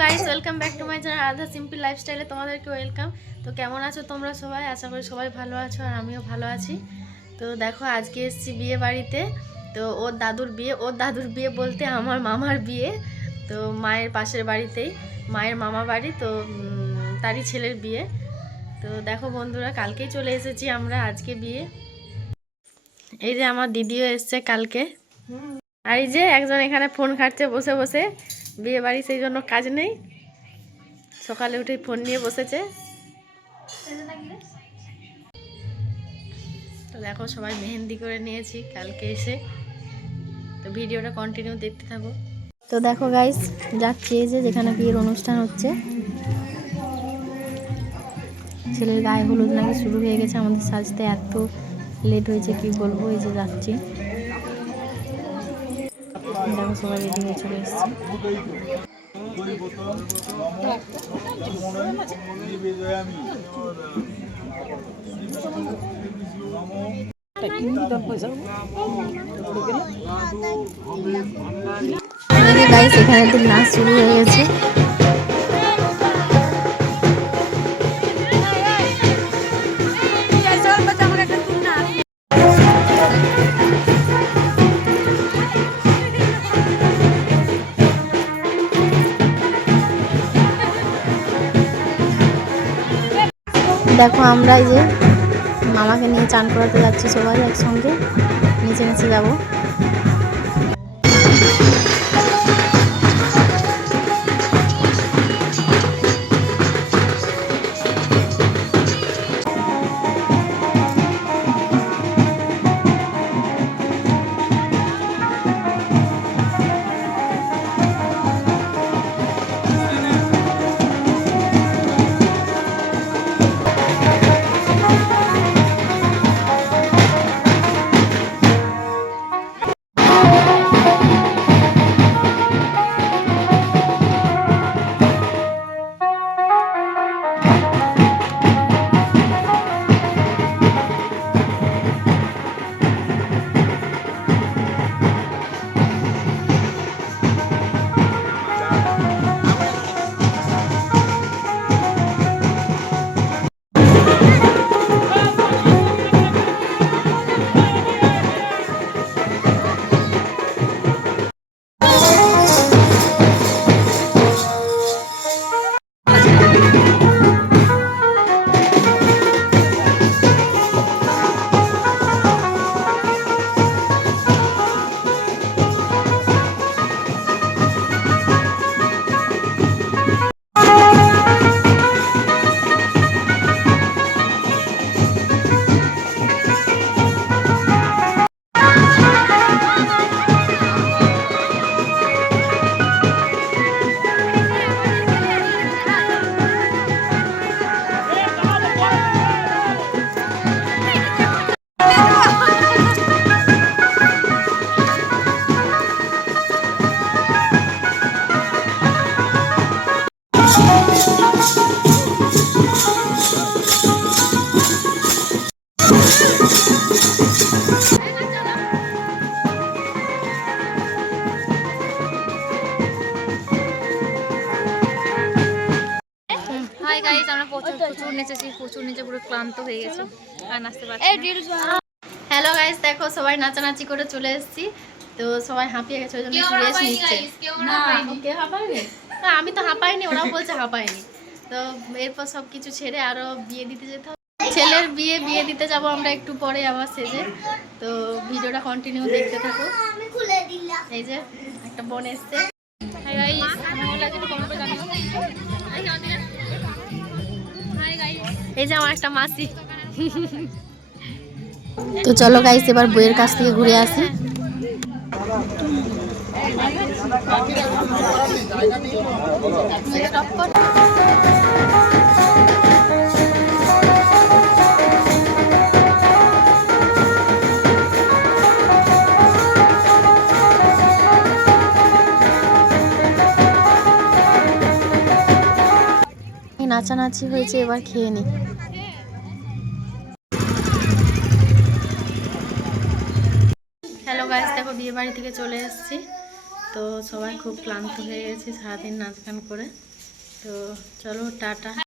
Guys welcome back to my channel আধা simple লাইফস্টাইলে তোমাদেরকে ওয়েলকাম তো কেমন আছো তোমরা সবাই? আশা করি সবাই ভালো আছো আর আমিও ভালো আছি। তো দেখো, আজকে এসেছি বিয়ে বাড়িতে। তো ওর দাদুর বিয়ে, ওর দাদুর বিয়ে বলতে আমার মামার বিয়ে। তো মায়ের পাশের বাড়িতেই, মায়ের মামা বাড়ি, তো তারই ছেলের বিয়ে। তো দেখো বন্ধুরা, কালকেই চলে এসেছি আমরা আজকে বিয়ে। এই যে আমার দিদিও এসছে কালকে। আর এই যে একজন এখানে ফোন খাটছে বসে বসে। বিয়ে বাড়ি সেই জন্য কাজ নেই। সকালে উঠে ফোন নিয়ে বসেছে। তো দেখো সবাই মেহেন্দি করে নিয়েছি কালকে এসে। তো ভিডিওটা কন্টিনিউ দেখতে থাকো। তো দেখো গাইস যাচ্ছি এই যে যেখানে বিয়ের অনুষ্ঠান হচ্ছে। ছেলের গায়ে হলুদ নাকি শুরু হয়ে গেছে, আমাদের সাজতে এত লেট হয়েছে, কি বলব? এই যে যাচ্ছি। দেখো সবাই রেডি হয়ে চলে এসছে। এখানে তো নাচ শুরু হয়ে গেছে। দেখো আমরা যে মামাকে নিয়ে চান করাতে যাচ্ছি সবাই একসঙ্গে। নিচে নিচে যাব। হাই গাইস আমরা প্রচুর প্রচুর নেচেছি প্রচুর নেচে পুরো ক্লান্ত হয়ে গেছি। আর নাচতে পারছি। হ্যালো গাইস দেখো সবাই নাচানাচি করে চলে এসেছি। তো সবাই হাঁপিয়ে গেছে ওই জন্য রেস্ট নিচ্ছে। কেউ না আমি তো হাঁপাইনি ওরাও বলছে হাঁপায়নি। তো এরপর সব কিছু ছেড়ে আরও বিয়ে দিতে যেতে হবে। ছেলের বিয়ে বিয়ে দিতে যাব আমরা একটু পরে আবার সেজে। তো ভিডিওটা কন্টিনিউ দেখতে থাকো। এই যে একটা বোন এসছে। এই যে আমার একটা মাসি। তো চলো গাইস এবার বইয়ের কাছ থেকে ঘুরে আসি। নাচানাচি হয়েছে, এবার খেয়ে নি। হ্যালো গাইস দেখো বিয়ে বাড়ি থেকে চলে এসেছি। তো সবাই খুব ক্লান্ত হয়ে গেছি সারাদিন নাচ গান করে। তো চলো, টাটা।